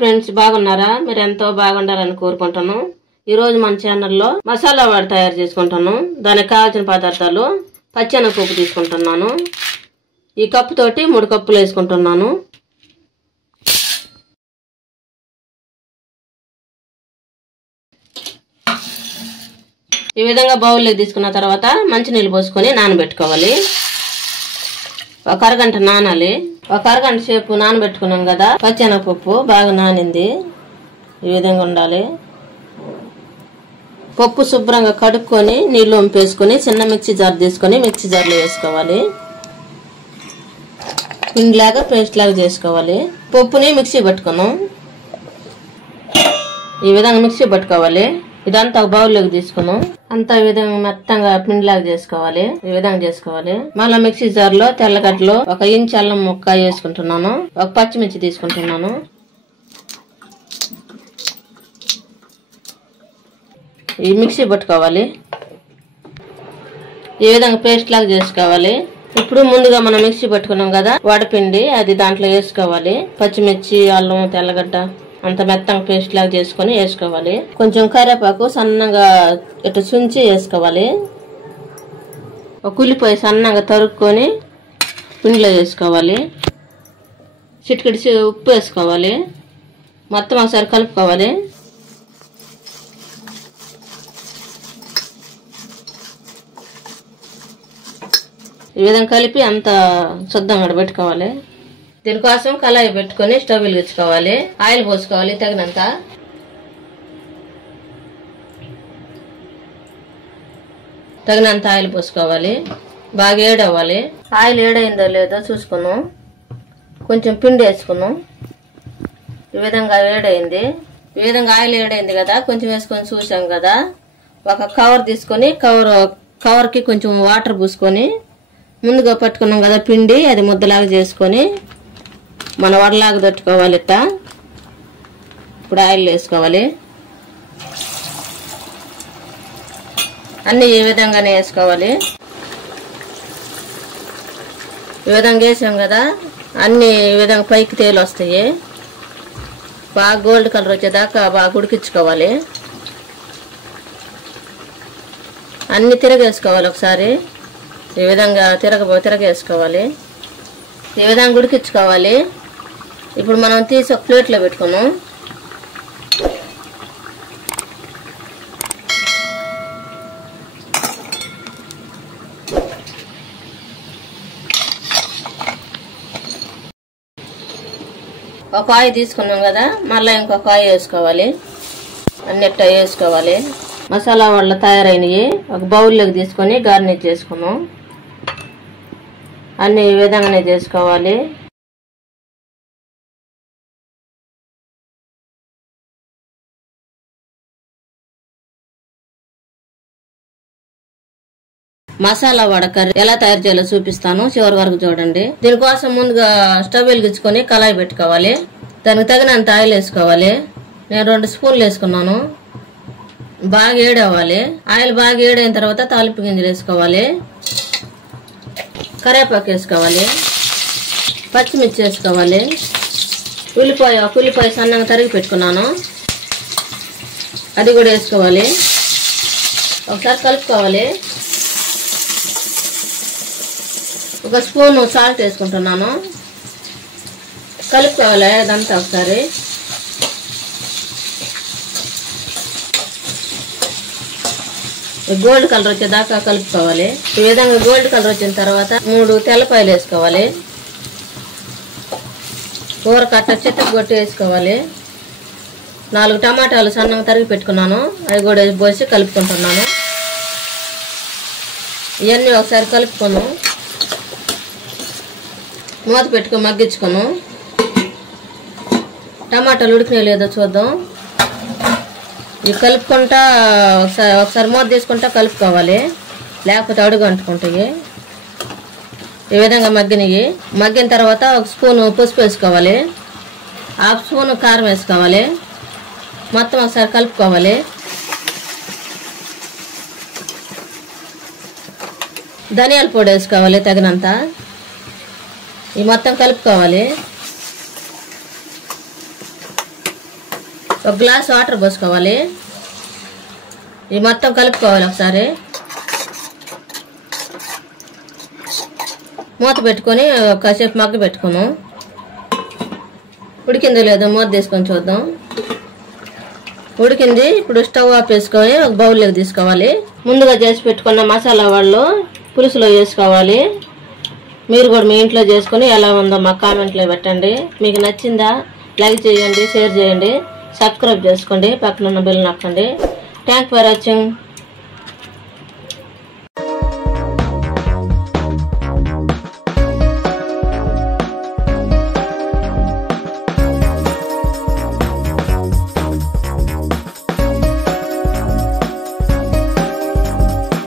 Friends, బాగున్నారా? మీరు ఎంతో బాగుండాలని కోరుకుంటాను. ఈ రోజు మన ఛానల్లో మసాలా వడ తయారు చేసుకుంటాను. దానికి కావాల్సిన పదార్థాలు: పచ్చెనగపప్పు తీసుకుంటున్నాను. ఈ కప్పు తోటి 3 కప్పులు వేసుకుంటున్నాను. ఈ విధంగా బౌల్లో తీసుకున్న తర్వాత మంచినీళ్ళు పోసుకొని నానబెట్టుకోవాలి. ఒక అరగంట నానాలి. ఒక అరగంట సేపు నానబెట్టుకున్నాం కదా, పచ్చెనగపప్పు బాగా నానింది. ఈ విధంగా ఉండాలి. పప్పు శుభ్రంగా కడుక్కొని నీళ్లు వంపేసుకొని చిన్న మిక్సీ జార్ తీసుకొని మిక్సీ జార్లో వేసుకోవాలి. పిండిలాగా పేస్ట్ లాగా చేసుకోవాలి. పప్పుని మిక్సీ పట్టుకున్నాం. ఈ విధంగా మిక్సీ పట్టుకోవాలి. ఇదంతా ఒక బౌల్లోకి తీసుకున్నాం. అంతా ఈ విధంగా మెత్తంగా పిండిలాగా చేసుకోవాలి. ఈ విధంగా చేసుకోవాలి. మళ్ళీ మిక్సీ జార్ లో తెల్లగడ్డలు, 1 ఇంచ్ అల్లం ముక్క వేసుకుంటున్నాను. 1 పచ్చిమిర్చి తీసుకుంటున్నాను. ఈ మిక్సీ పట్టుకోవాలి. ఈ విధంగా పేస్ట్ లాగా చేసుకోవాలి. ఇప్పుడు ముందుగా మనం మిక్సీ పట్టుకున్నాం కదా వడపిండి, అది దాంట్లో వేసుకోవాలి. పచ్చిమిర్చి, అల్లం, తెల్లగడ్డ అంత మెత్తంగా పేస్ట్ లాగా చేసుకొని వేసుకోవాలి. కొంచెం కరివేపాకు సన్నగా ఇట్లా చుంచి వేసుకోవాలి. ఒక ఉల్లిపాయ సన్నగా తరుక్కొని పిండిలో వేసుకోవాలి. చిటికెడి ఉప్పు వేసుకోవాలి. మొత్తం ఒకసారి కలుపుకోవాలి. ఈ విధంగా కలిపి అంత శుద్ధంగా పెట్టుకోవాలి. దీనికోసం కళాయి పెట్టుకొని స్టవ్ వెలిగించుకోవాలి. ఆయిల్ పోసుకోవాలి తగినంత. ఆయిల్ పోసుకోవాలి. బాగా ఏడవ్వాలి. ఆయిల్ ఏడైందో లేదో చూసుకున్నాం. కొంచెం పిండి వేసుకున్నాం. ఈ విధంగా ఏడైంది. ఈ విధంగా ఆయిల్ ఏడైంది కదా, కొంచెం వేసుకొని చూసాం కదా, ఒక కవర్ తీసుకొని కవర్కి కొంచెం వాటర్ పూసుకొని ముందుగా పట్టుకున్నాం కదా పిండి, అది ముద్దలాగా చేసుకొని మన వడలాగా తట్టుకోవాలి. ఇట్లా ఇప్పుడు ఆయిల్ వేసుకోవాలి. అన్ని ఈ విధంగానే వేసుకోవాలి. ఈ విధంగా వేసాం కదా, అన్ని ఈ విధంగా పైకి తేలి వస్తాయి. బాగా గోల్డ్ కలర్ వచ్చేదాకా బాగా ఉడికించుకోవాలి. అన్ని తిరగేసుకోవాలి ఒకసారి. ఈ విధంగా తిరగేసుకోవాలి. ఈ విధంగా ఉడికించుకోవాలి. ఇప్పుడు మనం తీసి ఒక ప్లేట్లో పెట్టుకున్నాం. ఒక ఆయి తీసుకున్నాం కదా, మళ్ళీ ఇంకొక ఆయి వేసుకోవాలి. అన్నిట్లా వేసుకోవాలి. మసాలా వడలు తయారైనవి ఒక బౌల్లోకి తీసుకొని గార్నిష్ చేసుకున్నాం. అన్ని ఈ విధంగానే చేసుకోవాలి. మసాలా వడ కర్రీ ఎలా తయారు చేయాలో చూపిస్తాను, చివరి వరకు చూడండి. దీనికోసం ముందుగా స్టవ్ వెలిగించుకొని కళాయి పెట్టుకోవాలి. దానికి తగినంత ఆయిల్ వేసుకోవాలి. నేను 2 స్పూన్లు వేసుకున్నాను. బాగా ఏడవాలి. ఆయిల్ బాగా ఏడైన తర్వాత తాలింపు గింజలు వేసుకోవాలి. కరివేపాకు వేసుకోవాలి. పచ్చిమిర్చి వేసుకోవాలి. ఉల్లిపాయ సన్నగా తరిగి పెట్టుకున్నాను, అది కూడా వేసుకోవాలి. ఒకసారి కలుపుకోవాలి. 1 స్పూను సాల్ట్ వేసుకుంటున్నాను. కలుపుకోవాలి అదంతా ఒకసారి. గోల్డ్ కలర్ వచ్చేదాకా కలుపుకోవాలి. ఈ విధంగా గోల్డ్ కలర్ వచ్చిన తర్వాత 3 తెల్లపాయలు వేసుకోవాలి. కూర కట్ట చెట్టుకు కొట్టి వేసుకోవాలి. 4 టమాటాలు సన్నగా తరిగి పెట్టుకున్నాను, అవి కూడా పోసి కలుపుకుంటున్నాను. ఇవన్నీ ఒకసారి కలుపుకోను, మూత పెట్టుకొని మగ్గించుకోను. టమాటాలు ఉడికినాయో లేదో చూద్దాం. ఇవి కలుపుకుంటా ఒకసారి మూత తీసుకుంటా కలుపుకోవాలి, లేకపోతే అడుగు అంటుకుంటాయి. ఈ విధంగా మగ్గిన తర్వాత 1 స్పూను పసుపు వేసుకోవాలి. 1/2 స్పూను కారం వేసుకోవాలి. మొత్తం ఒకసారి కలుపుకోవాలి. ధనియాల పొడి వేసుకోవాలి తగినంత. ఈ మొత్తం కలుపుకోవాలి. ఒక గ్లాస్ వాటర్ పోసుకోవాలి. ఇది మొత్తం కలుపుకోవాలి. ఒకసారి మూత పెట్టుకొని కాసేపు మగ్గ పెట్టుకున్నాం. ఉడికిందో లేదో మూత తీసుకొని చూద్దాం. ఉడికింది. ఇప్పుడు స్టవ్ ఆఫ్ వేసుకొని ఒక బౌల్లోకి తీసుకోవాలి. ముందుగా చేసి పెట్టుకున్న మసాలా వాళ్ళు పులుసులో వేసుకోవాలి. మీరు కూడా మీ ఇంట్లో చేసుకుని ఎలా ఉందో మా కామెంట్లో పెట్టండి. మీకు నచ్చిందా లైక్ చేయండి, షేర్ చేయండి, సబ్స్క్రైబ్ చేసుకోండి, పక్కన ఉన్న బెల్ నొక్కండి. Thank for watching.